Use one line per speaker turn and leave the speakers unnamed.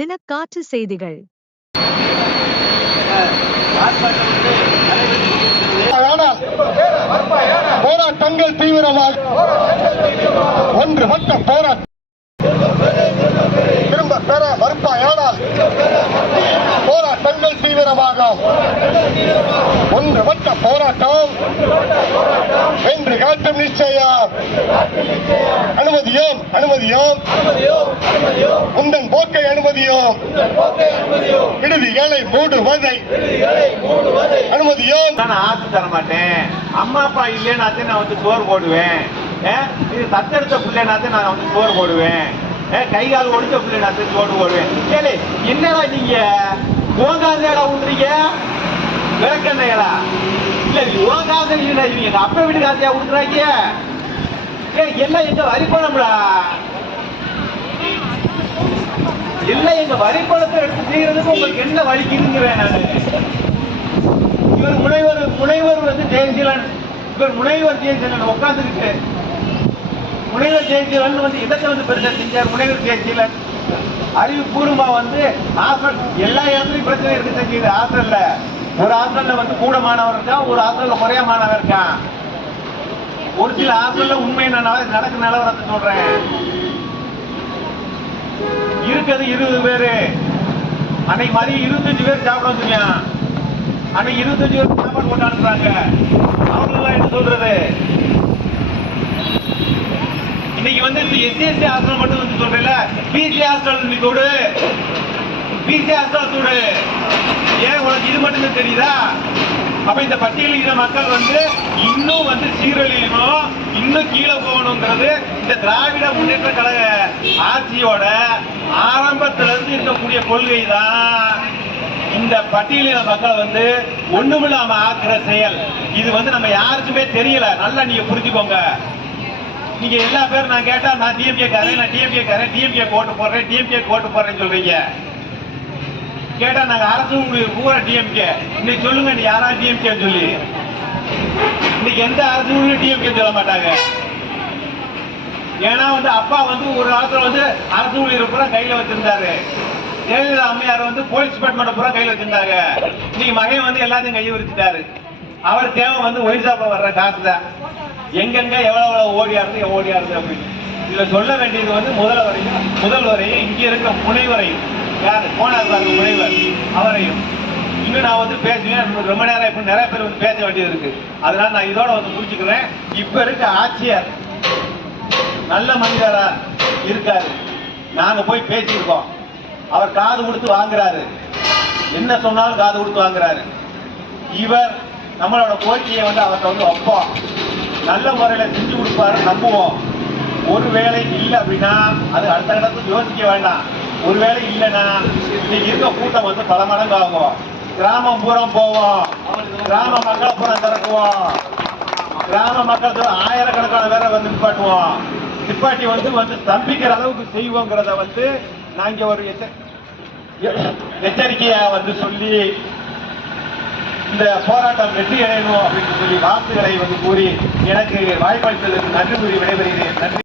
தினக்காற்று செய்திகள்.
ஆனால் போராட்டங்கள் தீவிரமாக. ஒன்றுபட்ட போராட்டம். திரும்ப பெற மறுப்பாயானால் போராட்டங்கள் தீவிரமாக ஒன்றுபட்ட போராட்டம். என்று காட்டும் நிச்சயம். அனுமதியோம் அனுமதியோம். உந்தன் போக்கை அனுமதியோம். விடுதிகளை மூடுவதை. அனுமதியோம்.
நான் ஆசை தர மாட்டேன். அம்மா அப்பா இல்லைனாத்தே நான் வந்து சோறு போடுவேன். இது தத்தெடுத்த பிள்ளைனாத்தே நான் வந்து சோறு போடுவேன். கை கால் ஒடிச்ச பிள்ளைனாத்தே சோறு போடுவேன். ஏலே என்னடா நீங்க? உங்காந்தேடா ஊத்துறீங்க விளக்கண்ணையடா இல்ல உங்காந்த இல்ல இவங்க அப்பா வீட்டு காசையா ஊத்துறாங்க ஏ எல்லாம் எங்க வரி பணம்டா இல்லை எங்க வரி பணத்தை எடுத்து செய்யறதுக்கு உங்களுக்கு என்ன வலிக்குதுங்கிறேன் நான். இவர் முனைவர் முனைவர் வந்து ஜெயசீலன். இவர் முனைவர் ஜெயசீலன் உட்கார்ந்துருக்கு முனைவர் ஜெயசீலன் வந்து இடத்தை வந்து பெருசா செஞ்சார். முனைவர் ஜெயசீலன். அறிவுபூர்வமா வந்து ஹாஸ்டல் எல்லா இடத்துலயும் பிரச்சனை இருக்கு செஞ்சது ஹாஸ்டல்ல ஒரு ஹாஸ்டல்ல வந்து கூட மாணவர் இருக்கான் ஒரு ஹாஸ்டல்ல குறைய மாணவர் இருக்கான் ஒரு சில ஹாஸ்டல்ல உண்மை நான் நடக்க நிலவரத்தை சொல்றேன். இருக்கிறது இருபது பேரு. அன்னைக்கு மாதிரி இருபத்தஞ்சு பேர் சாப்பிட வந்துருக்கான் அன்னைக்கு இருபத்தஞ்சு பேர் சாப்பாடு போட்டு அனுப்புறாங்க அவங்களெல்லாம் என்ன சொல்றது இன்னைக்கு வந்து இந்த எஸ்சிஎஸ்சி ஹாஸ்டல் மட்டும் வந்து சொல்றேன்ல. பிசி ஹாஸ்டல் நீ கொடு. பிசி ஹாஸ்டல் கொடு ஏன் உனக்கு இது மட்டும் தெரியுதா? அப்ப இந்த பட்டியலின மக்கள் வந்து இன்னும் வந்து சீரழியணும் இன்னும் கீழே போகணுங்கிறது இந்த திராவிட முன்னேற்ற கழக ஆட்சியோட ஆரம்பத்துல இருந்து இருக்கக்கூடிய கொள்கை தான் இந்த பட்டியலின மக்கள் வந்து ஒண்ணுமில்லாம ஆக்குற செயல். இது வந்து நம்ம யாருக்குமே தெரியல. நல்லா நீங்க புரிஞ்சுக்கோங்க. நீங்க எல்லா பேரும் நான் கேட்டா நான் டிஎம்கே காரன் நான் டிஎம்கே காரன் டிஎம்கே கோட்டு போடுறேன் டிஎம்கே கோட்டு போடுறேன்னு சொல்றீங்க. கேட்டா நாங்க அரசு உங்களுக்கு பூரா டிஎம்கே இன்னைக்கு சொல்லுங்க நீ யாரா டிஎம்கே சொல்லி. இன்னைக்கு எந்த அரசு டிஎம்கே சொல்ல மாட்டாங்க. ஏன்னா வந்து அப்பா வந்து ஒரு காலத்துல வந்து அரசு ஊழியர் பூரா கையில வச்சிருந்தாரு. ஜெயலலிதா அம்மையார் வந்து போலீஸ் டிபார்ட்மெண்ட் பூரா கையில வச்சிருந்தாங்க. இன்னைக்கு மகன் வந்து எல்லாத்தையும் கையை விரிச்சிட்டாரு. அவர் தேவை வந்து ஒய்சாப்ல வர்ற காசு தான் எங்கெங்க எவ்வளவு எவ்வளவு ஓடியாருது ஓடியாருது அப்படின்னு. இதுல சொல்ல வேண்டியது வந்து முதல்வரையும் முதல்வரையும் இங்க இருக்க முனைவரையும். யாரு? போனார் பாருங்க முனைவர். அவரையும். இன்னும் நான் வந்து பேசுவேன் ரொம்ப நேரம் இப்ப நிறைய பேர் வந்து பேச வேண்டியது இருக்கு. அதனால நான் இதோட வந்து முடிச்சுக்கிறேன். இப்ப இருக்க ஆட்சியர் நல்ல மனிதரா இருக்காரு. நாங்க போய் பேசியிருக்கோம். அவர் காது கொடுத்து வாங்குறாரு. என்ன சொன்னாலும் காது கொடுத்து வாங்குறாரு. இவர் நம்மளோட கோரிக்கையை வந்து அவர்கிட்ட வந்து வைப்போம். நல்ல முறையில் செஞ்சு கொடுப்பாரு நம்புவோம். ஒருவேளை இல்லை அப்படின்னா அது அடுத்த இடத்துக்கு யோசிக்க வேண்டாம். ஒருவேளை இல்லைன்னா இன்னைக்கு இருக்க கூட்டம் வந்து பல மடங்கு ஆகும். கிராமம் பூரம் போவோம். கிராம மக்களை பூரம் திறக்குவோம். கிராம மக்கள் தூரம் ஆயிரக்கணக்கான பேரை வந்து நிப்பாட்டுவோம். நிப்பாட்டி வந்து வந்து ஸ்தம்பிக்கிற அளவுக்கு செய்வோங்கிறத வந்து நாங்கள் ஒரு எச்சரிக்கையாக வந்து சொல்லி இந்த போராட்டம் வெற்றி அடையணும் அப்படின்னு சொல்லி வார்த்தைகளை வந்து கூறி எனக்கு வாய்ப்பளித்ததற்கு நன்றி கூறி விடைபெறுகிறேன். நன்றி.